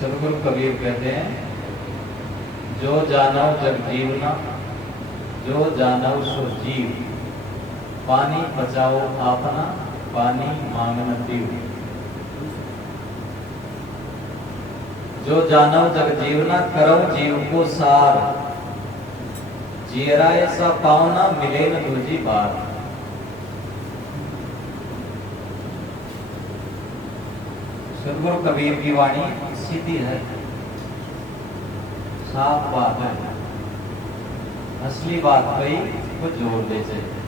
सदगुरु कबीर कहते हैं, जो जानौ जग जीवना, जो जानौ सो जीव, पानी बचाओ आपना, पानी मांगन दीव। जो जानौ जग जीवना, करो जीव को सार, जियरा ऐसा पावना, मिले न दूजी बार। सदगुरु कबीर की वाणी सीधी है, साफ बात है, असली बात पे को जोर दे चाहिए।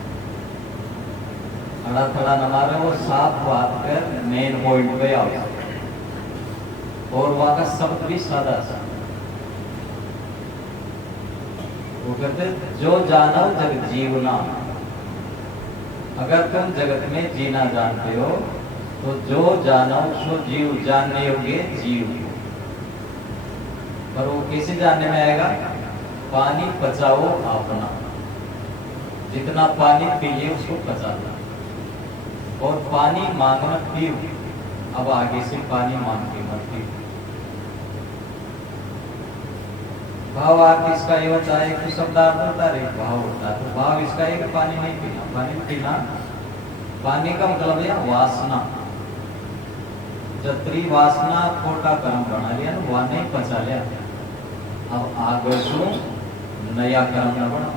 थोड़ा थोड़ा न मारे, वो साफ बात कर मेन पॉइंट पे आओ, और वहां का शब्द भी सादा सा। वो कहते जो जानो जग जीवना, अगर तुम जगत में जीना जानते हो तो जो जानो सो जीव, जानने योग्य जीव। पर वो कैसे जानने में आएगा? पानी बचाओ अपना, जितना पानी पिए उसको बचाना, और पानी मांगना पीओ। अब आगे से पानी मांग के मत पीओ। भाव अर्थ इसका ये होता है कि शब्दार्थ होता है, भाव होता है। तो भाव इसका है कि पानी नहीं पीना, पानी पीना। पानी का मतलब है वासना, जत्री वासना खोटा कर्म बना लिया, वह नहीं पचा लिया। अब आगे सो नया कर्म न बना।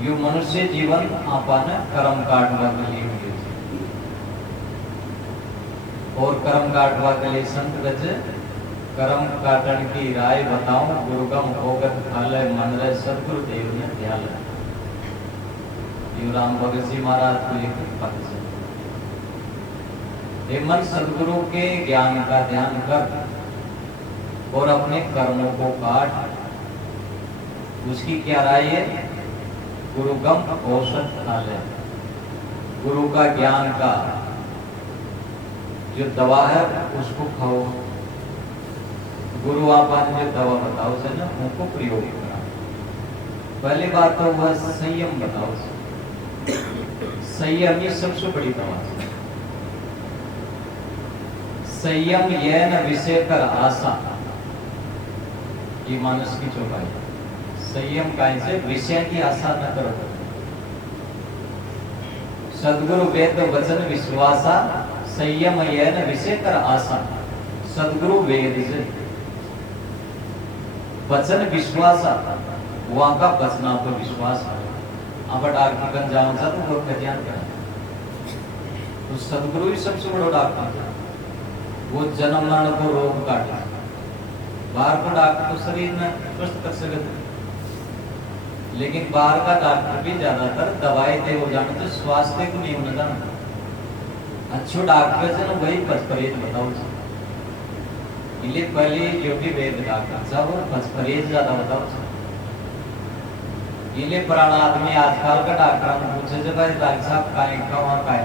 यू मनुष्य जीवन आपन कर्म काटवा के लिए, और कर्म काटवा के लिए संत गज कर्म काटन की राय बताऊं, गुरुगम होगत खाले मन रे, सदगुरु देव ने ध्यान। राम भगत जी महाराज को एक पद से, हे मन सदगुरु के ज्ञान का ध्यान कर, और अपने कर्मों को काट। उसकी क्या राय है? गुरुगम औषध खाले, गुरु का ज्ञान का जो दवा है उसको खाओ। गुरु आपन जो दवा बताओ से ना, उनको प्रयोग करा। पहली बात तो वह संयम बताओ। संयम ये सबसे बड़ी दवा है। संयम यह न विषय कर आशा, ये मानस की चौपाई। संयम काहे से? विषय की आशा न करो। सदगुरु वेद वचन विश्वासा, संयम यह न विषय कर आशा। सदगुरु वेद से वचन विश्वासा, वहां का बचना पर विश्वास है। अब डॉक्टर कन जाओ तो लोग का ध्यान करें, तो सदगुरु ही सबसे बड़ा डॉक्टर है। वो जन्म मरण को रोग काटे, बाहर का डॉक्टर तो शरीर में स्वस्थ कर सकते, लेकिन बाहर का डॉक्टर भी ज्यादातर दवाई दे हो जाने तो स्वास्थ्य को नहीं होने जाना। अच्छो डॉक्टर से ना वही परहेज बताओ। इले पहले जो भी वेद डॉक्टर सब परहेज ज्यादा बताओ। इले पुराना आदमी आजकल का डॉक्टर ने पूछे जब भाई डॉक्टर साहब काहे खाओ काहे,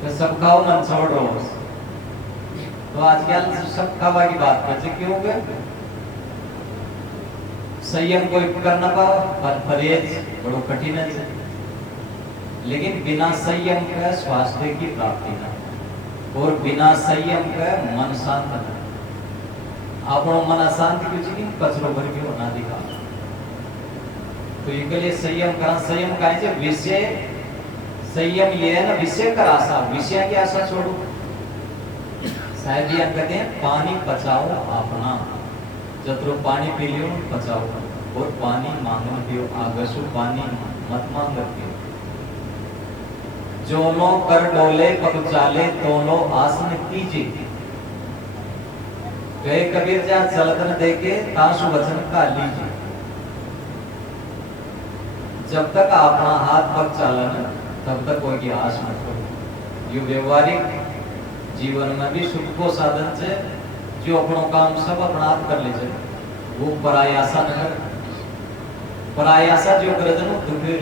तो सब खाओ मन छोड़ रोज। तो आजकल सब खावा की बात करते, क्यों गए? संयम कोई कर ना पाओ, पर परहेज बड़ो कठिन है। लेकिन बिना संयम के स्वास्थ्य की प्राप्ति ना, और बिना संयम के मन शांत ना। आपनो मन अशांत कुछ नहीं, कचरो भर के होना दिखा। तो इनके लिए संयम करा। संयम काहे से? विषय संयम ये है ना, विषय कर आशा, विषय की आशा छोड़ो। साहब जी कहते हैं पानी बचाओ अपना, जत्रो पानी पी लियो बचाओ, और पानी मांगना पियो। आगसु पानी मत मांग पियो। जोनो कर डोले पग चाले, तोनो आसन कीजिए। गए कबीर जहाँ चलत न देखे, तासु वचन का लीजिए। जब तक अपना हाथ पग चालन, तब तक कोई की आस मत करो। ये व्यवहारिक जीवन में भी सुख को साधन से जो अपनों काम सब अपना हाथ कर ले जाए, वो पराई आशा न कर। पराई आशा जो करे जनो दुखे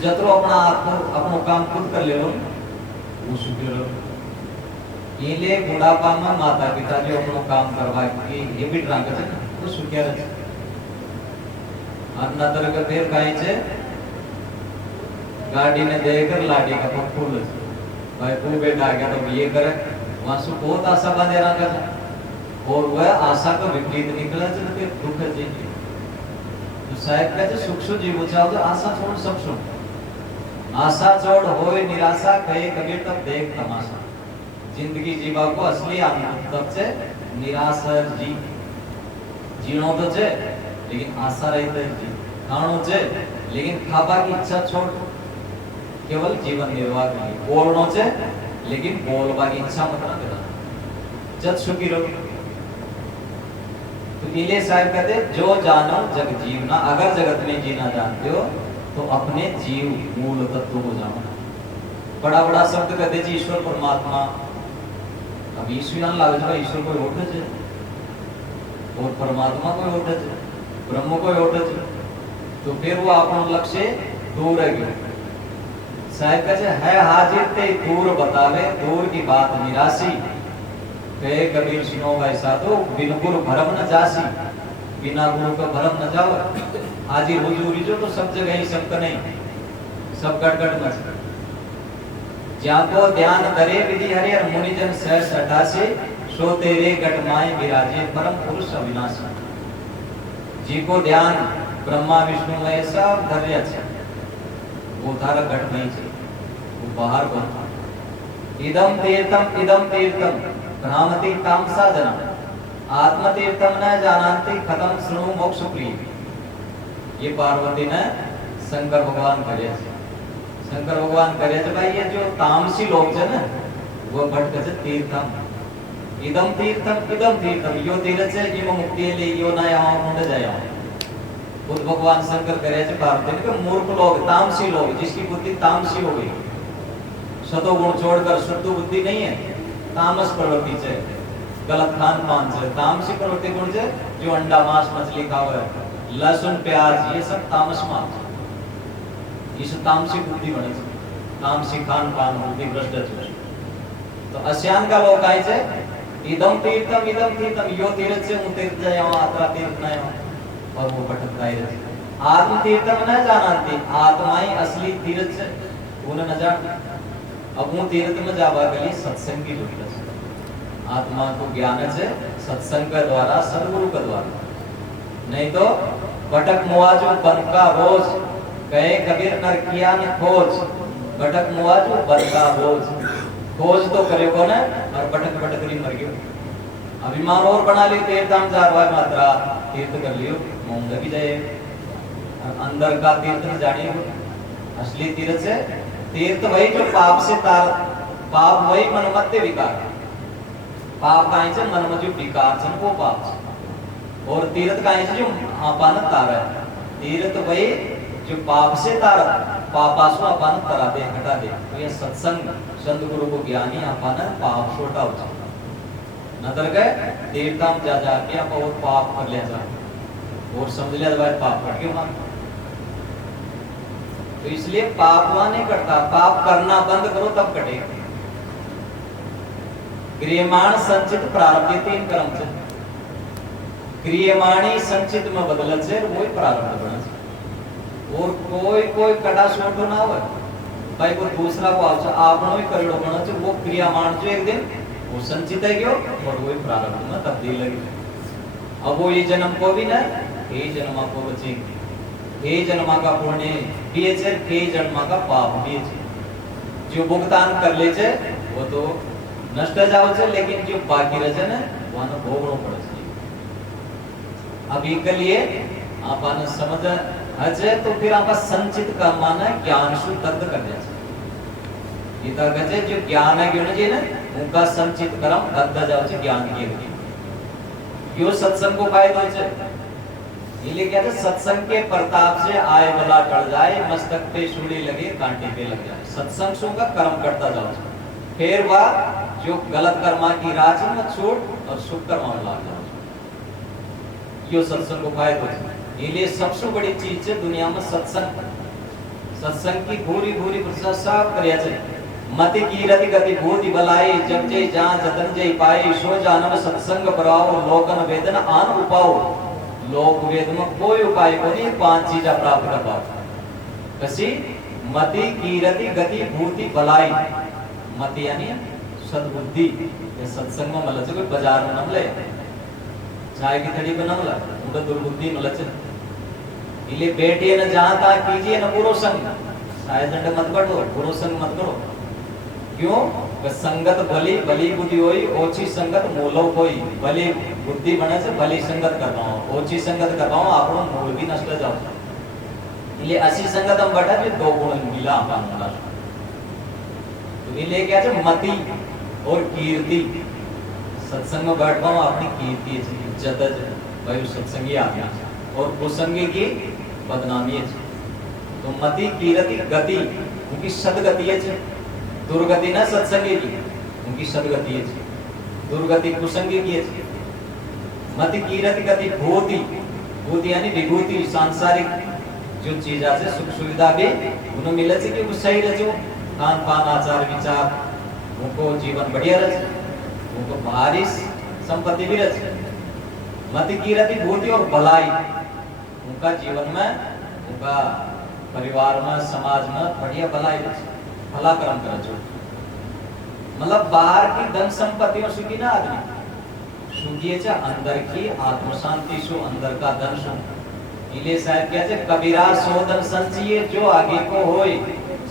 जत्रो अपना आप अपनो काम खुद कर ले लो, वो सुखी रहो। ये ले बुढ़ापा में माता पिता जो अपनो काम करवा के ये भी ड्रांग है ना, वो सुखी रहे। अन्ना तरह का देर काहे छे, गाड़ी ने देकर लाडी का फूल भाई तू बेटा आ गया तो ये करे, वहां से बहुत आशा बांधे रखा था और वह आशा का विपरीत निकला तो दुख जी। तो साहब कहते सुख सु जीवो चाहो तो आशा छोड़ सब सुन, आशा छोड़ होए निराशा कहे कबीर तब देख तमाशा। जिंदगी जीवा को असली आनंद तब से निराशा जी जीणो तो छे लेकिन आशा रहित जी, खाणो छे लेकिन खाबा की इच्छा छोड़ केवल जीवन निर्वाह के लिए, बोलनो छे लेकिन बोलवा की इच्छा मत ना करा, जत सुखी रहो। तो इले साहब कहते जो जानो जग जीवना, अगर जगत में जीना जानते हो तो अपने जीव मूल तत्व को जानो। बड़ा बड़ा शब्द कहते जी ईश्वर परमात्मा, अब ईश्वर लाग जाए ईश्वर कोई ओठे छे और परमात्मा कोई ओठे छे, ब्रह्म कोई ओठे छे, तो फिर वो अपन लक्ष्य दूर है गयो। साहब कहते है हाजिर ते दूर बतावे, दूर की बात निराशी, कहे कबीर सुनो भाई साधो बिन गुरु भरम न जासी, बिना गुरु का भरम न जाओ। हाजिर हुजूरी जो तो सब जगह ही सबका नहीं, सब गटगट मच ज्યાં को ध्यान धरे विधि हरि और मुनिजन सहस हटासे, सो तेरे गट माए विराजे परम पुरुष अविनाशी। जी को ध्यान ब्रह्मा विष्णु में सब धर्य है, वो थारा गट नहीं छे, वो बाहर को इदम तीर्थम भ्रामति काम साधना, आत्म तीर्थम न जानन्ति खत्म श्रृणु मोक्ष प्रिय। ये पार्वती ने शंकर भगवान करे, शंकर भगवान करे भाई ये जो तामसी लोग है ना वो भटके से तीर्थम, इदम तीर्थम यो तीर्थ है कि वो मुक्ति ले यो ना यहाँ मुंडे जाए। खुद भगवान शंकर करे थे पार्वती ने मूर्ख लोग, तामसी लोग, जिसकी बुद्धि तामसी हो गई, सतोगुण छोड़कर शुद्ध बुद्धि नहीं है, तामस प्रवृत्ति से, गलत खान पान से, तामसी प्रवृत्ति गुण से, जो अंडा मांस मछली खावे, लहसुन प्याज ये सब तामस मांस, इस तामसी बुद्धि बने, तामसी खान पान बुद्धि भ्रष्ट है। तो अश्यान का लोग आए थे इदम तीर्थम यो तीर्थ से उन तीर्थ जाए आत्रा तीर्थ ना और वो भटकता ही रहते। आत्म तीर्थम न जानती, आत्माई असली तीर्थ से उन्हें न जान। अब वो तीर्थ में जावा के लिए सत्संग की जरूरत है, आत्मा को ज्ञान से सत्संग के द्वारा, सदगुरु के द्वारा, नहीं तो भटक मुआजो बन का रोज, कहे कबीर नर किया न खोज, भटक मुआजो बन का रोज, खोज तो करे को ना और भटक भटकरी मर गयो। अभिमान और बना लियो, तीर्थाम जारवा मात्रा तीर्थ कर लियो, मोंग भी जाए अंदर का तीर्थ न जानिए। असली तीर्थ से तीर्थ वही जो पाप से तार, पाप वही मनमत्य विकार, पाप का से मन में जो विकार है वो पाप से, और तीर्थ का से जो आपान तार है, तीर्थ वही जो पाप से तार, पापासु आपान तरा दे, हटा दे। तो ये सत्संग संत गुरु को ज्ञानी आपान पाप छोटा हो जाए, नतर गए तीर्थाम जा जाके आप और पाप कर लिया जाए और समझ लिया जाए पाप कर क्यों। तो इसलिए पाप वहां नहीं करता, पाप करना बंद करो तब कटेगा। क्रियमाण संचित प्रारब्ध तीन कर्म से, क्रियमाणी संचित में बदलत से वही प्रारब्ध बना से, और कोई कटा सोटो ना हो भाई को दूसरा को आपनो ही करेड़ो बना से, वो क्रियमाण जो एक दिन वो संचित है क्यों और वही प्रारब्ध में तब्दील लगी। अब वो ये जन्म को भी ना ये जन्म को बचे, ये जन्म का पुण्य दिए छे, ये जन्म का पाप दिए छे, जो भुगतान कर ले छे वो तो नष्ट जाओ छे, लेकिन जो बाकी रहे छे ना वहां तो भोगणो पड़े छे। अब एक लिए आपन समझ है तो फिर आपा संचित कर्म माने ज्ञान सु तत्व कर दे छे। ये तो कहते जो ज्ञान है क्यों जी ने उनका संचित कर्म तत्व जाओ छे ज्ञान के लिए, क्यों सत्संग को फायदा छे। इसलिए कहते सत्संग के प्रताप से आए वाला टल जाए, मस्तक पे सूली लगे कांटे पे लग जाए। सत्संग सो का कर्म करता जाओ, फिर वह जो गलत कर्मा की राह मत छोड़ और शुभ कर्म में लग जाओ। यो सत्संग को फायदा है। इसलिए सबसे बड़ी चीज है दुनिया में सत्संग, सत्संग की भूरी भूरी प्रशंसा करिया छे। मति कीरति गति भूति भलाई, जब जय जहां जतन जय पाई, सो जानम सत्संग बराओ, लोकन वेदन आन उपाओ। लोक वेद में कोई उपाय को नहीं, पांच चीज प्राप्त कर पाओ। कसी मति कीरति गति भूति भलाई, मति यानी सद्बुद्धि या सत्संग में मलच कोई बाजार में नमले चाय की थड़ी पे नमला उनका दुर्बुद्धि मलच इले बैठिए न जहां तहां कीजिए न बुरो संग साय दंड मत बैठो बुरो संग मत करो क्यों संगत भली भली बुद्धि होई ओछी संगत मूलो कोई भली बुद्धि बने से भली संगत करता हूं ओछी संगत करता हूं आपनो मूल भी नष्ट जाओ इले असी संगत हम बैठा जो दो गुण मिला आपन तो इले क्या है मति और कीर्ति सत्संग में बैठ पाऊं अपनी कीर्ति इज्जत है भाई सत्संगी आज्ञा और कुसंगी की बदनामी है तो मति कीर्ति गति उनकी सदगति है दुर्गति ना सत्संगी की उनकी सदगति है दुर्गति कुसंगी की है मति कीर्ति गति भूति भूति यानी विभूति सांसारिक जो चीज आछे सुख सुविधा भी उन्हें मिले छे कि सही रहे खान पान आचार विचार उनको जीवन बढ़िया रहे उनको भारी संपत्ति भी रहे मति कीर्ति भूति और भलाई उनका जीवन में उनका परिवार में समाज में बढ़िया भलाई रहे भला कर्म कर जो मतलब बाहर की धन संपत्ति और सुखी ना आदमी सुखी है अंदर की आत्म शांति सो अंदर का धन सो इले साहब क्या है कबीरा सो धन संचिए जो आगे को होई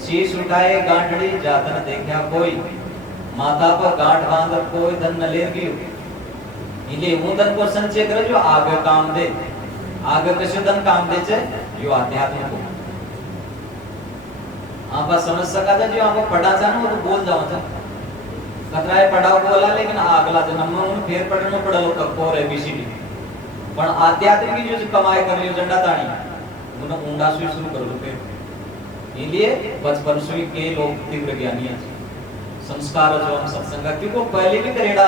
शीश उठाए गांठड़ी जातन देखा कोई माथा पर गांठ बांध कोई धन न ले गयो इले वो धन को संचय करे जो आगे काम दे आगे कैसे धन काम दे छे जो आध्यात्म को आप समझ सका था जो आप पढ़ा था ना वो तो बोल जाओ था कतराए पढ़ा बोला लेकिन अगला जन्म में उन फिर पढ़ने पड़ा लो कक्को और एबीसीडी पण आध्यात्म की जो कमाई कर लियो झंडा ताणी उन्हें ऊंडा सुई शुरू कर दो फिर इसलिए बचपन से के लोग तीव्र ज्ञानी हैं संस्कार जो हम सत्संग क्योंकि पहले भी करेड़ा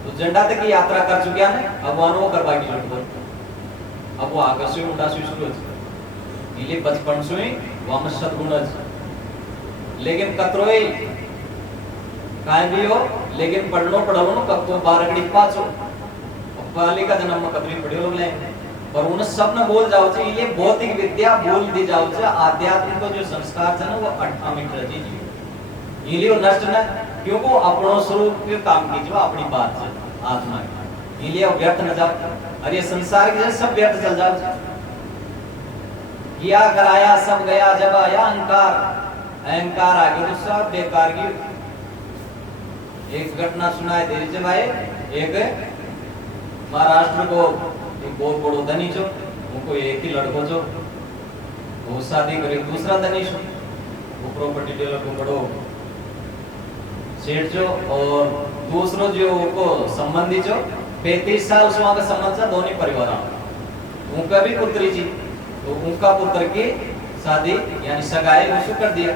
तो झंडा तक की यात्रा कर चुके हैं अब वो करवा की जरूरत अब वो आगे से ऊंडा सुई शुरू हो इले बचपन से वम सद्गुण लेकिन कतरोई काय भी हो लेकिन पढ़नो पढ़नो कब तो बारगड़ी पाचो पहले का जन्म में कतरी पढ़ियो लोग ले पर उन सब ने बोल जाओ छे इले भौतिक विद्या बोल दी जाओ छे आध्यात्मिक को जो संस्कार छे ना वो 8 मिनट रही जी इले नष्ट न क्योंकि वो अपनो स्वरूप के काम की जो अपनी बात है आत्मा की इले व्यर्थ न जाओ अरे संसार के सब व्यर्थ चल जाओ किया कराया सब गया जब आया अहंकार अहंकार आ गया तो सब बेकार की एक घटना सुनाए दे रही भाई एक महाराष्ट्र को एक बहुत बड़ो धनी जो उनको एक ही लड़को जो वो शादी करे दूसरा धनी जो वो प्रॉपर्टी डीलर को बड़ो सेठ जो और दूसरो जो को संबंधी जो 35 साल से वहां का संबंध था दोनों परिवार उनका भी पुत्री जी तो उनका पुत्र की शादी यानी सगाई उसको कर दिया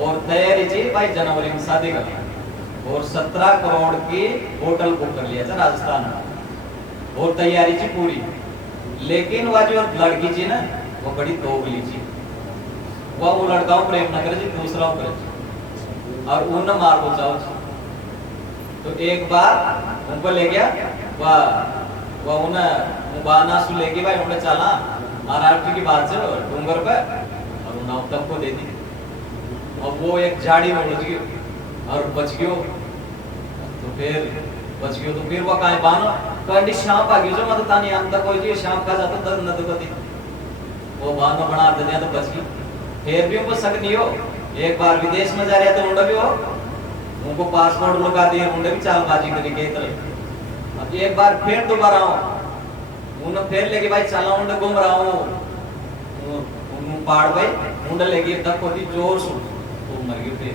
और तैयारी थी भाई जनवरी में शादी करनी और 17 करोड़ की होटल बुक कर लिया था राजस्थान में और तैयारी थी पूरी लेकिन वह जो लड़की थी ना वो बड़ी दोगली थी वो लड़काओं प्रेम न करे थी दूसरा करे और उन मार को चाहो तो एक बार उनको ले गया वह उन्हें बाना सु लेके भाई उन्हें चला महाराष्ट्र की बात से डूंगर पे और उन्हें तब को दे दी और वो एक झाड़ी में उलझ गयो और बच गयो तो फिर वो काहे बानो कंडी सांप आ गयो जो मत तानी अंत कोई जी सांप का जातो दर्द न दुखती वो बानो बना दे दिया तो बच गई फिर भी वो सक नहीं हो एक बार विदेश में जा रहा तो उन्हें भी हो उनको पासपोर्ट लगा दिए उन्हें भी चालबाजी करी गई तरह अब एक बार फिर दोबारा आओ उन्हें फिर लेके भाई चला उन्हें घूम रहा हूँ पाड़ भाई उन्हें लेके तक होती जोर से वो मर गई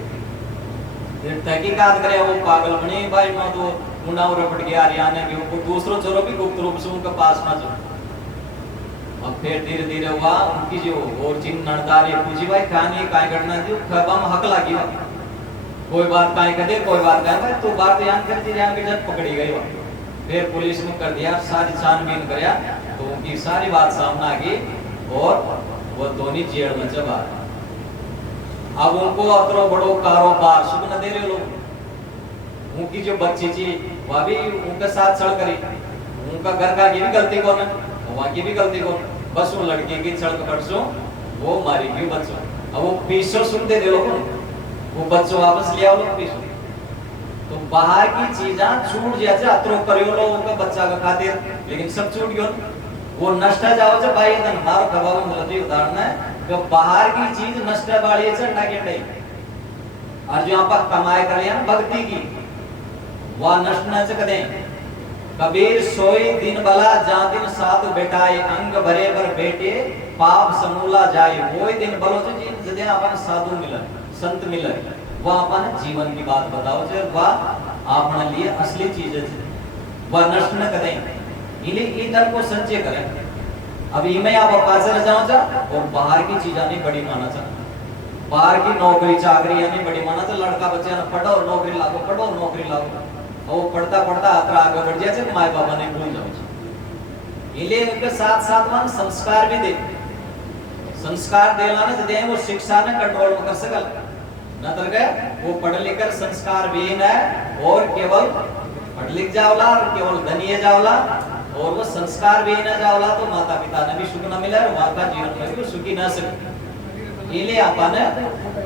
फिर तहकीकात करे वो पागल बने भाई मैं तो उन्हें रपट गया हरियाणा के ऊपर दूसरों चोरों भी गुप्त रूप से उनके पास ना जो अब फिर धीरे धीरे हुआ उनकी जो और चिन्ह नड़दार ये पूछी भाई कहानी काय घटना थी खबा में हक लगी कोई बात काय कदे कोई बात काय भाई तो बात याद कर दी जान के जब पकड़ी गई फिर पुलिस ने कर दिया सारी छानबीन करया तो उनकी सारी बात सामने आ गई और वो दोनों जेल में चबा अब उनको अतरो बड़ो कारोबार सुख न दे रहे लोग उनकी जो बच्ची थी वह भी उनके साथ सड़ करी उनका घर का की भी गलती कौन है वहाँ की भी गलती कौन बस वो लड़की की सड़क कटसो वो मारी गई बच्चों अब वो पीछो सुन दे लोग वो बच्चों वापस लिया लोग पीछो तो बाहर की चीजा छूट जाए अतरो करियो लोगों का बच्चा का खातिर, लेकिन सब छूट गयो वो नष्ट जाओ जो भाई तन मारो कबाव मतलब उदाहरण है कि बाहर की चीज नष्ट वाली है ना के नहीं, और जो यहाँ पर कमाए करे हैं भक्ति की वह नष्ट न सकते। कबीर सोई दिन भला जा दिन साधु बेटाए, अंग भरे पर बेटे पाप समूला जाए। वो दिन भलो जो जिन जदे अपन साधु मिलन संत मिलन वह अपन जीवन की बात बताओ जो वह अपने लिए असली चीज है, वह नष्ट न करें, इन्हें ईंधन को संचय करें। अब इमे आप पास न जाओ जा और बाहर की चीजें नहीं बड़ी माना जा, बाहर की नौकरी चाकरी नहीं बड़ी माना जा, लड़का बच्चा ना पढ़ो और नौकरी लागो, पढ़ो और नौकरी लागो, और पढ़ता पढ़ता अतरा आगे बढ़ जाए माए बाबा ने भूल जाओ। इले उनके साथ साथ मान संस्कार भी दे, संस्कार देलाने से दे वो शिक्षा ने कंट्रोल कर सकल, न तर गए वो पढ़ लिख कर संस्कार भी न और केवल पढ़ लिख जाओला और केवल धनिये जाओला और वो संस्कार भी न जाओला तो माता पिता ने भी सुख न मिला और माता जीवन में भी सुखी न सके। इले अपन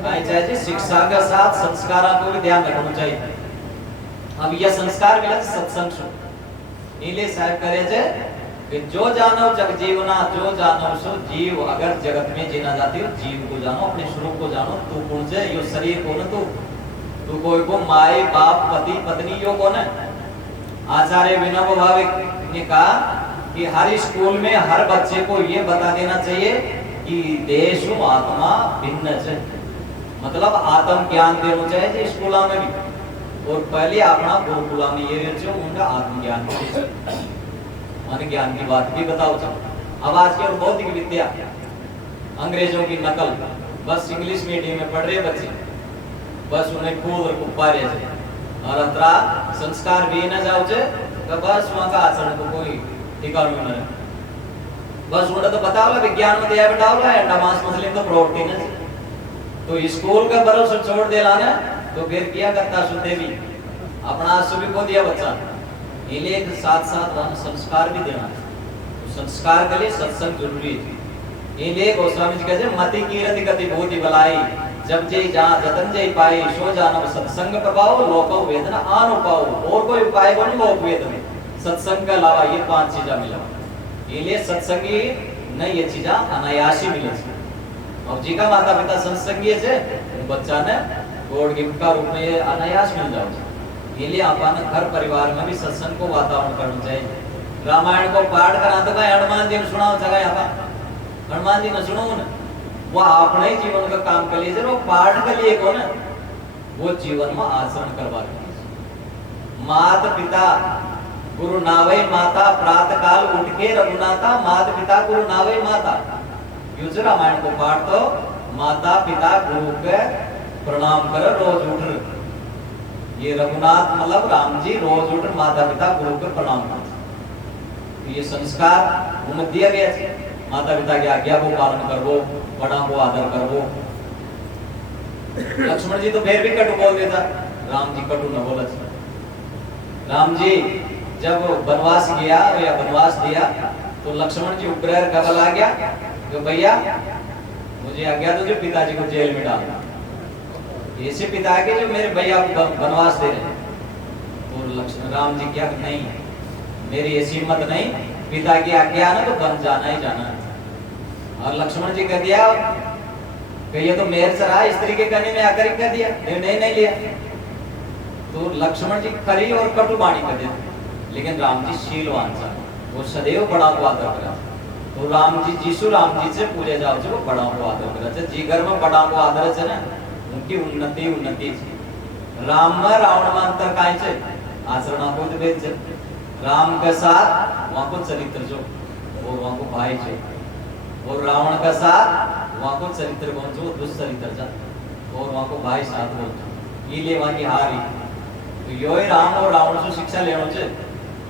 आई चाहिए शिक्षा के साथ संस्कार को भी ध्यान रखना चाहिए। अब यह संस्कार मिला सत्संग सु इले साहब करे जे कि जो जानो जग जीवना, जो जानो सो जीव। अगर जगत में जीना चाहते हो जीव को जानो, अपने स्वरूप को जानो, तू कौन से यो शरीर कौन तू कोई को माए बाप पति पत्नी यो कौन है। आचार्य विनोबा भावे ने कहा कि हर स्कूल में हर बच्चे को ये बता देना चाहिए कि देशु आत्मा भिन्न है, मतलब आत्म ज्ञान देना चाहिए स्कूल में भी, और पहले अपना गुरुकुला में ये जो उनका आत्मज्ञान मन ज्ञान की बात भी बताओ। अब आज की भौतिक विद्या अंग्रेजों की नकल, बस इंग्लिश मीडियम में पढ़ रहे बच्चे, बस उन्हें खूब और कुप्पा और अतरा संस्कार भी न जाओ तो बस वहां का आचरण को कोई ठिकाना नहीं, बस उन्हें तो बताओ विज्ञान में दिया बताओ एंडामास मुस्लिम तो प्रोटीन है, तो स्कूल का भरोसा छोड़ दे लाना तो फिर क्या करता सुनते भी अपना सुबह को दिया बच्चा। इले के साथ साथ वहां संस्कार भी देना, तो संस्कार के लिए सत्संग जरूरी है। इले गोस्वामी जी कहते मति कीरति गति भूति बलाई, जब जे जहां जतन जे पाई सो जानव सत्संग प्रभाव लोको वेदना आन उपाओ। और कोई उपाय को नहीं लोक वेद में, सत्संग के अलावा ये 5 चीजें मिला। इले सत्संगी नहीं ये चीजें अनायासी मिले। अब जी का माता पिता सत्संगी है बच्चा ने गॉड गिफ्ट का रूप में ये अनायास मिल जाओ। इले अपन घर परिवार में भी सत्संग को वातावरण करना चाहिए। रामायण को पाठ करा तो भाई हनुमान जी ने सुनाओ जगह यहाँ हनुमान जी ने सुनो न, वो अपने ही जीवन का काम कर लीजिए, वो पाठ के लिए कौन है वो जीवन में आचरण करवा। माता पिता गुरु नावे माता, प्रातः काल उठ के रघुनाथा, माता पिता गुरु नावे माता। यूज रामायण को पाठ तो माता पिता गुरु के प्रणाम कर रोज उठ। ये रघुनाथ मतलब राम जी रोज उठ माता पिता गुरु के प्रणाम कर। ये संस्कार उन्हें दिया गया है, माता पिता की आज्ञा को पालन करवो, बड़ा को आदर करवो। लक्ष्मण जी तो फिर भी कटु बोल देता, राम जी कटु न बोला। राम जी जब वनवास गया या वनवास दिया तो लक्ष्मण जी उपग्रह कबल आ गया तो भैया मुझे आज्ञा तो जो पिताजी को जेल में डालना, ऐसे पिता के जो मेरे भैया को वनवास दे रहे। तो लक्ष्मण राम जी क्या नहीं, मेरी ऐसी हिम्मत नहीं, पिता की आज्ञा ना तो बन जाना ही जाना। और लक्ष्मण जी कह दिया कि ये तो मेरे सरा स्त्री के कहने में आकर कह दिया, निर्णय नहीं लिया। तो लक्ष्मण जी खरी और कटु वाणी कर दिया, लेकिन राम जी शीलवान था, वो सदैव बड़ा को आदर करा। तो राम जी जीसु राम जी से पूछे जाओ जो बड़ा को आदर करा, जी घर में बड़ा को आदर है ना उनकी उन्नति राम में रावण में अंतर काहे छे आचरण को तो भेद छे। राम के साथ वहां को चरित्र जो और वहां को भाई जो, और रावण के साथ वहां को चरित्र कौन जो दुष्चरित्र जा, और वहां को भाई साथ बोल ये ले वहां की हारी। तो यो ही राम और रावण से शिक्षा लेनो छे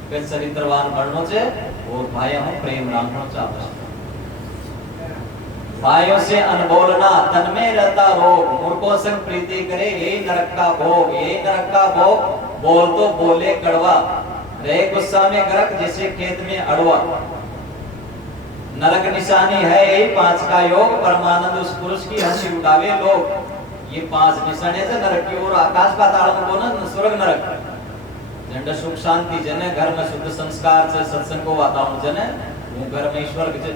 के चरित्रवान बननो छे और भाई हम प्रेम राखनो चाहते हैं। भाइयों से अनबोलना तन में रहता रोग, मूर्खों संग प्रीति करे यही नरक का भोग। यही नरक का भोग बोल तो बोले कड़वा, रहे गुस्सा में गरक जैसे खेत में अड़वा। नरक निशानी है यही 5 का योग, परमानंद उस पुरुष की हंसी उड़ावे लोग। ये 5 निशाने से नरक की ओर आकाश पाताल में बोना स्वर्ग नरक झंडा सुख शांति जने घर में शुद्ध संस्कार से सत्संग को वातावरण जने वो घर में ईश्वर के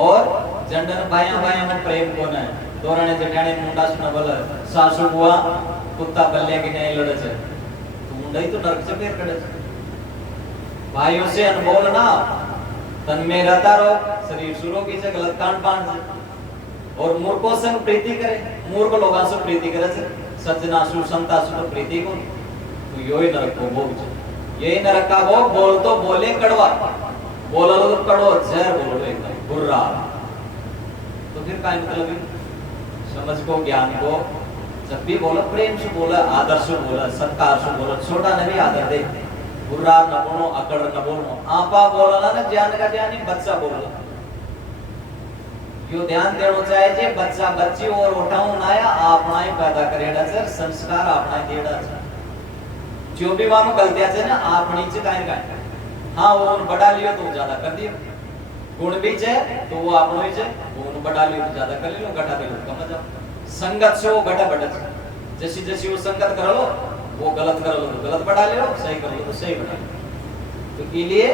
और झंडन भाया भाया में प्रेम को न तोरणे जटाने मुंडा सुना बोला सासू बुआ कुत्ता बल्ले की नहीं लड़े छे तो मुंडा ही तो नरक से पेर कड़े भाइयों से अनबोल ना तन में रहता रहो शरीर सुरो की से गलत कांड पान से और मूर्खों से प्रीति करे मूर्ख लोगों से प्रीति करे से सज्जना सु संता सु प्रीति को तो योही नरक को भोग यही नरक का भोग बोल तो बोले कड़वा बोलो तो कड़वा जहर बोलो एकदम बुर्रा तो फिर क्या मतलब समझ को ज्ञान को जब भी बोलो प्रेम से बोला आदर से बोला सत्कार से बोला छोटा नहीं आदर दे बुर्रा न बोलो अकड़ न बोलो आपा बोला ना ज्ञान का ज्ञानी बच्चा बोला यो ध्यान देना चाहिए जे बच्चा बच्ची और उठाऊं नाया आपना ही पैदा करेगा सर संस्कार आपना ही देगा जो भी वहां गलतियां से ना आपनी से काहे काहे हां वो बड़ा लियो तो ज्यादा कर दियो गुण भी है तो वो आपनो ही है वो बड़ा लियो तो ज्यादा कर लियो घटा दे लो कम जाओ संगत से वो घटा बढ़त जैसी जैसी वो संगत कर लो वो गलत कर लो तो गलत बढ़ा ले लो सही कर लो तो सही बढ़ा लो तो इसलिए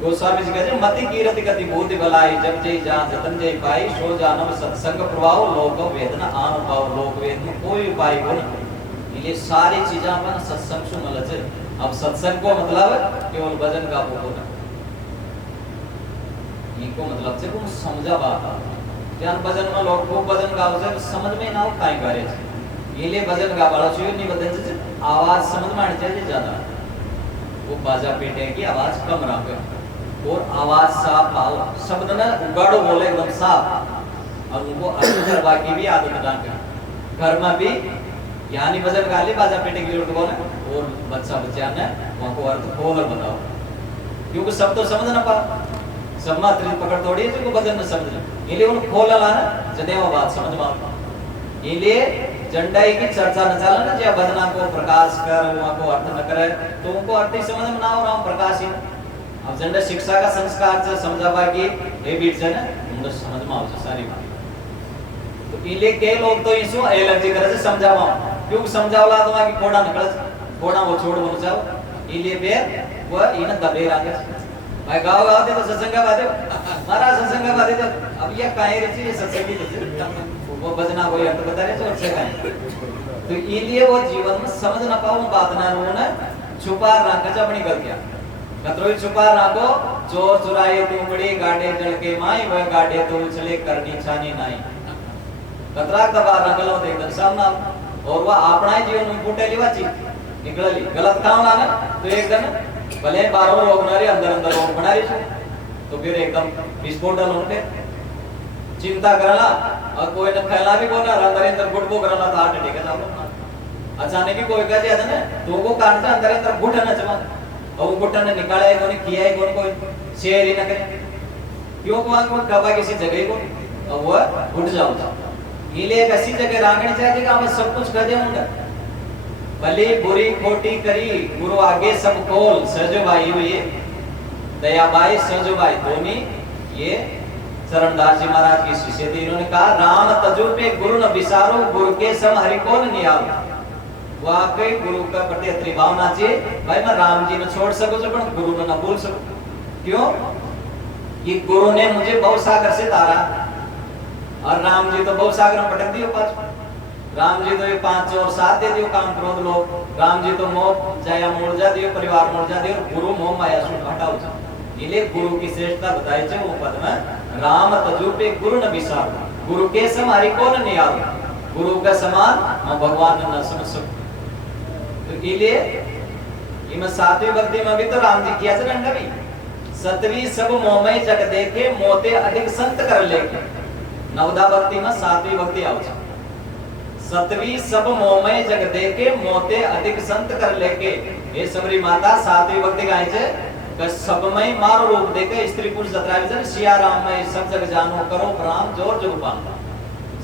गोस्वामी जी कहते मति कीरति गति भूति भलाई जब जय जा जतन जय पाई सो जानम सत्संग प्रभाव लोक वेदना आन पाव लोक वेद में कोई उपाय को नहीं ये सारी चीजें अपन सत्संग से मिलत है अब सत्संग को मतलब केवल भजन का भोग होना इनको मतलब से को समझा बात ध्यान भजन में लोग को भजन गाओ से समझ में ना हो काई करे ये लिए भजन गा वाला चाहिए नहीं भजन से आवाज समझ में आनी चाहिए ज्यादा वो बाजा पेटे की आवाज कम रखे और आवाज साफ आओ शब्द ना उगाड़ो बोले एकदम साफ और उनको अर्थ करवा की भी आदत डाल घर में भी यानी भजन गा ले बाजा पेटे की लोग बोले और बच्चा बच्चा ने वहां को अर्थ खोल बताओ क्योंकि सब तो समझ ना पा सब मात्र पकड़ तोड़ी है जो भजन न समझ ले उन खोल लाना जदे वो बात समझ में इसलिए जंडाई की चर्चा न चला ना जे भजना को प्रकाश कर वहां को अर्थ न करे तो उनको अर्थ ही समझ में ना हो राम प्रकाश ही अब जंडा शिक्षा का संस्कार से समझावा की ए बीट से ना उनको समझ में आवश्यक सारी बात तो इले के लोग तो इसो एलर्जी करे से समझावा क्योंकि समझावला तो की कोड़ा निकल कोड़ा वो छोड़ बन जाओ इले बेर वो इन दबे आगे भाई गाँव गाँव दे तो सत्संग का बात है मारा सत्संग का बात है तो अब ये काहे रहती है सत्संग की वो भजना कोई अर्थ बता रहे तो अच्छे काहे तो इलिए वो जीवन में समझ ना पाऊं बात ना रोना छुपा रख अपनी गलतियां कतरोई छुपा रखो चोर चुराए तुमड़ी गाड़े जड़ के माई वह गाड़े तो उछले करनी छानी नाई कतरा दबा रखलो तो एकदम सामना और वो अपना ही जीवन में फूटे ली वाची निकलली गलत काम ना तो एकदम भले बाहरों लोग ना रे अंदर अंदर लोग बना रही तो फिर एकदम विस्फोट होने चिंता करना और कोई न फैला भी कोना अंदर गुटबो करना था हार्ट अटैक जाओ अचानक ही कोई कह दिया ना तो वो काट से अंदर गुट न चमा और गुट ने निकाला है कोने किया है कोई शेयर ही न करे क्यों को कबा किसी जगह को और वो गुट जाओ ये ले एक ऐसी जगह रांगनी चाहिए कि हम सब कुछ कर दे मुंडा भले बुरी खोटी करी गुरु आगे सब खोल सजो भाई हुई दया भाई सजो भाई धोनी ये चरणदास जी महाराज की शिष्य थे इन्होंने कहा राम तजु पे गुरु न विसारो गुरु के सम हरि को न नियारो वाकई गुरु का प्रति अति भावना चाहिए भाई मैं राम जी ने छोड़ सको तो पर गुरु ने न भूल सको क्यों ये गुरु ने मुझे बहुत सागर से तारा और राम जी तो बहुत सागर में पटक दियो पांच राम जी तो ये 5 और 7 दे दियो काम क्रोध लोग राम जी तो मोह जाया मोड़ जा दियो परिवार मोड़ जा दियो गुरु मोह माया से हटाओ इले गुरु की श्रेष्ठता बताई छे वो पद में राम तजु पे गुरु न विसार गुरु के सम हरि को न नियाव गुरु का समान हम भगवान न समझ सको तो इले इम सातवीं भक्ति में भी तो राम जी किया था ना भी सतवीं सब मोहमय जग देखे मोते अधिक संत कर लेके नवदा भक्ति में सातवीं भक्ति आवछ सतवीं सब मोहमय जग देखे मोते अधिक संत कर लेके ये सबरी माता सातवीं भक्ति गाय छे कि सबमय मारो रूप देके स्त्री पुरुष जतरा विजन सिया राम में सब जग जानो करो प्रणाम जोर जुग पान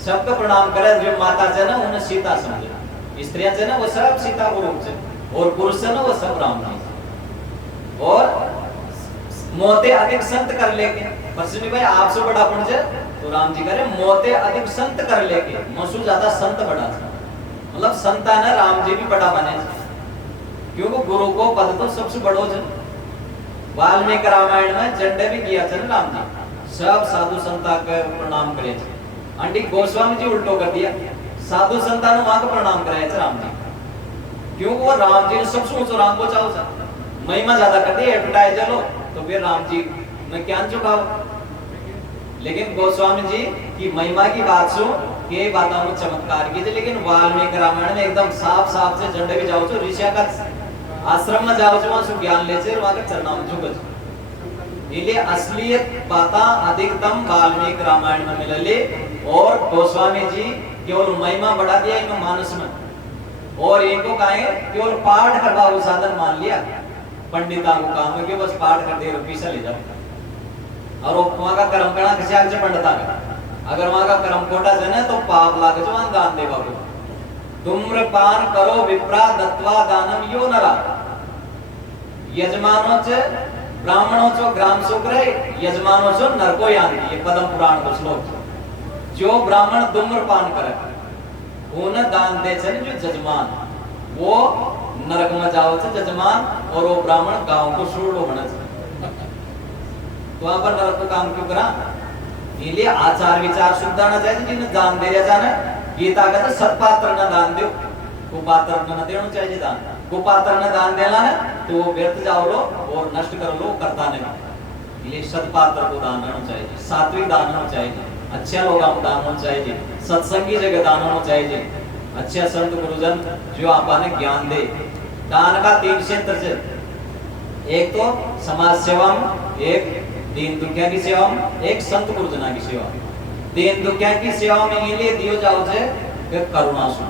सबको प्रणाम करे जो माता छे ना उन्हें सीता समझे स्त्रियां छे ना वो सब सीता को रूप छे और पुरुष छे ना वो सब राम जी और मोते अधिक संत कर लेके परसुनी भाई आपसे बड़ा पुण्य छे तो राम जी कह रहे मोते अधिक संत कर लेके मसू ज्यादा संत बड़ा था, मतलब संतान है राम जी भी बड़ा बने, क्योंकि गुरु को पद तो सबसे बड़ो जन। वाल्मीकि रामायण में झंडे भी किया था राम जी, सब साधु संता के प्रणाम करे थे। अंडी गोस्वामी जी उल्टो कर दिया, साधु संता ने वहां को प्रणाम कराया था राम जी, क्योंकि वो राम जी ने सबसे ऊंचो राम को चाहो था, महिमा ज्यादा कर दी एडवर्टाइजर लो तो फिर राम जी ने क्या चुका। लेकिन गोस्वामी जी की महिमा की बात सुन के बातों में चमत्कार की थी, लेकिन वाल्मीकि रामायण में एकदम साफ साफ से झंडे भी जाओ तो ऋषिया का आश्रम में जाओ वहां से ज्ञान ले से वहां के चरणाम झुक। इसलिए असलियत बाता अधिकतम वाल्मीकि रामायण में मिलले, और गोस्वामी जी केवल महिमा बढ़ा दिया इन मानस में, और इनको कहे केवल पाठ करवा वो साधन मान लिया, पंडिता को काम है कि बस पाठ कर दे पैसा ले जाओ, और वहां का कर्म करना किसी आगे से पंडिता का, अगर वहां का कर्म कोटा जने तो पाप लागे जो वहां दान देवा को। धूम्रपान करो विप्रा दत्वा दानम यो नरा, यजमानों से ब्राह्मणों से ग्राम शुक्र, यजमानों से नरको यानी, ये पद्म पुराण को श्लोक। जो ब्राह्मण धूम्रपान करे उन्हें दान दे छन जो जजमान, वो नरक में जाओ से जजमान, और वो ब्राह्मण गांव को सूड़ो बने। तो वहां पर नरक को काम क्यों करा? इसलिए आचार विचार शुद्ध आना चाहिए, जिन्हें दान दे जाना। गीता कहते सत्पात्र न दान दो, कुपात्र न देना चाहिए दान। कुपात्र न दान देना है तो वो व्यर्थ जाओ लो और नष्ट कर लो, करता नहीं। इसलिए सत्पात्र को दान होना चाहिए, सात्विक दान होना चाहिए, अच्छे लोगों को दान होना चाहिए, सत्संगी जगह दान होना चाहिए, अच्छे संत गुरुजन जो आपने ज्ञान दे। दान का 3 क्षेत्र से, एक तो समाज सेवा, एक दीन दुखिया की सेवा, एक संत गुरुजना की सेवा। दीन दुखिया की सेवा में ये दियो जाओ से करुणा सु,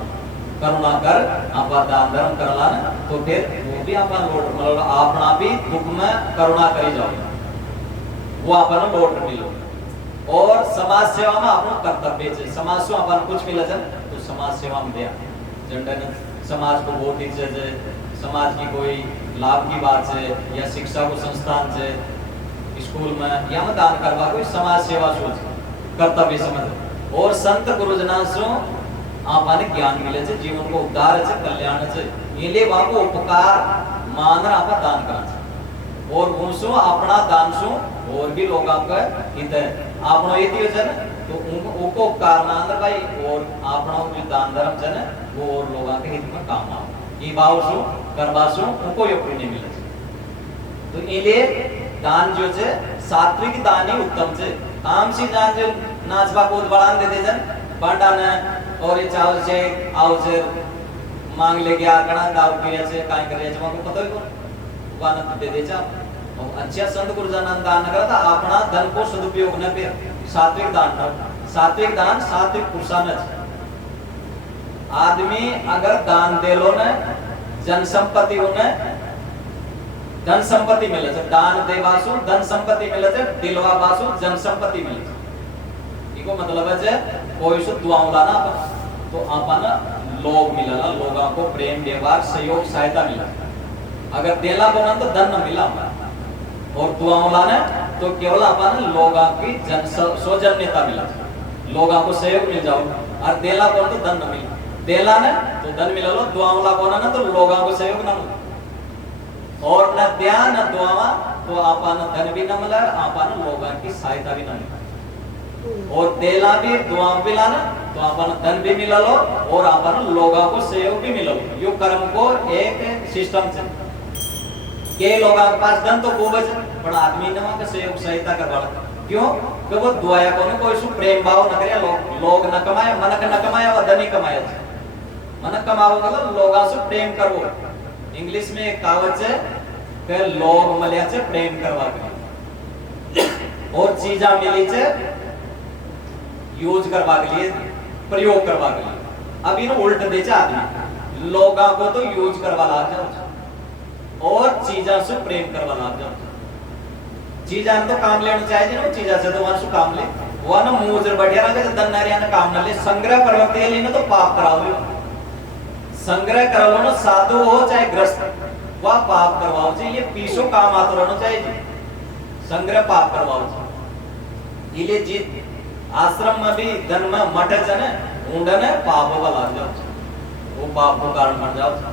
करुणा कर आप दान धर्म करला ना, तो फिर वो भी आप लोट, मतलब अपना भी दुख में करुणा करी जाओ, वो अपन लोट मिलो। और समाज सेवा में अपन कर्तव्य है, समाज से अपन कुछ मिला जन तो समाज सेवा में दिया झंडा, समाज को वोट दीजिए, समाज की कोई लाभ की बात से या शिक्षा को संस्थान से स्कूल में या में दान करवा, कोई समाज सेवा सोच कर्तव्य समझ। और संत गुरुजना से आपने ज्ञान मिले से, जीवन को उद्धार से, कल्याण से, इसलिए वहां को उपकार मान आप दान करना, और उनसो अपना दान सो और भी लोग आपका हित है आपनो ये दियो जन, तो उनको उपकार मान भाई, और अपना जो दान धर्म जन वो और लोगों के हित में काम आओ, ये भाव सो करवा सो उनको ये पुण्य मिले। तो इसलिए दान जो है सात्विक दान ही उत्तम है। आम सी दान जो नाचबा कूद बढ़ान दे दे जन बांटा ने, और ये चावल से आओ से मांग ले गया कणा दाव किया से काय करे जमा को पता ही को वान दे दे जा। और अच्छा संत गुरुजन दान करता अपना धन को सदुपयोग न पे सात्विक दान कर। सात्विक दान सात्विक पुरुषान आदमी अगर दान दे लो न जन संपत्ति उन्हें धन संपत्ति मिले से, दान दे बासु धन संपत्ति मिले से, दिलवा बासु जन संपत्ति मिले से। इको मतलब है कोई सु दुआओं लाना तो आपन लोग मिलना, लोगों को प्रेम व्यवहार सहयोग सहायता मिला। अगर देला बोना तो धन न मिला, और दुआओं लाना तो केवल अपन लोगों की जन सौजन्यता मिला, लोगों को सहयोग मिल जाओ। और देला बोल तो धन न मिला, देला न तो धन मिला लो, दुआओं ला बोना न तो लोगों को सहयोग न मिला, और न ध्यान न दुआवा तो आपन धन भी न मिला, आपन लोगों की सहायता भी न मिला। और देला भी दुआ भी लाना तो आपन धन भी मिला लो, और आपन लोगों को सहयोग भी मिला लो। यो कर्म को एक सिस्टम से के लोगों के पास धन तो खूब है, पर आदमी ने वहां का सहयोग सहायता करवा, क्यों कि वो दुआया को न कोई सु प्रेम भाव न करे, लोग न कमाए, मन न कमाए और धन ही कमाए। मन कमाओ मतलब लोगों से प्रेम करो। इंग्लिश में एक कहावत है कि लोग मलिया से प्रेम करवा के, और चीजा मिली से यूज करवा के लिए, प्रयोग करवा के लिए। अब इन उल्ट दे आदमी लोगों को तो यूज करवा ला जाओ और चीजा से प्रेम करवा ला जाओ। चीजा तो काम लेना चाहिए ना, चीजा से तो वहां से काम ले, वहां ना मुंह बढ़िया रहा धन नारिया ने काम न ले। संग्रह करवाते लेना तो पाप कराओ, संग्रह करवाओ ना, साधु हो चाहे ग्रस्त, वह पाप करवाओ चाहिए, पीछो काम आते रहना चाहिए, संग्रह पाप करवाओ चाहिए। जी आश्रम में भी जन्म मटे छे ने ऊंडे ने पाप वाला जाओ छे, वो पाप को कारण बन जाओ छे।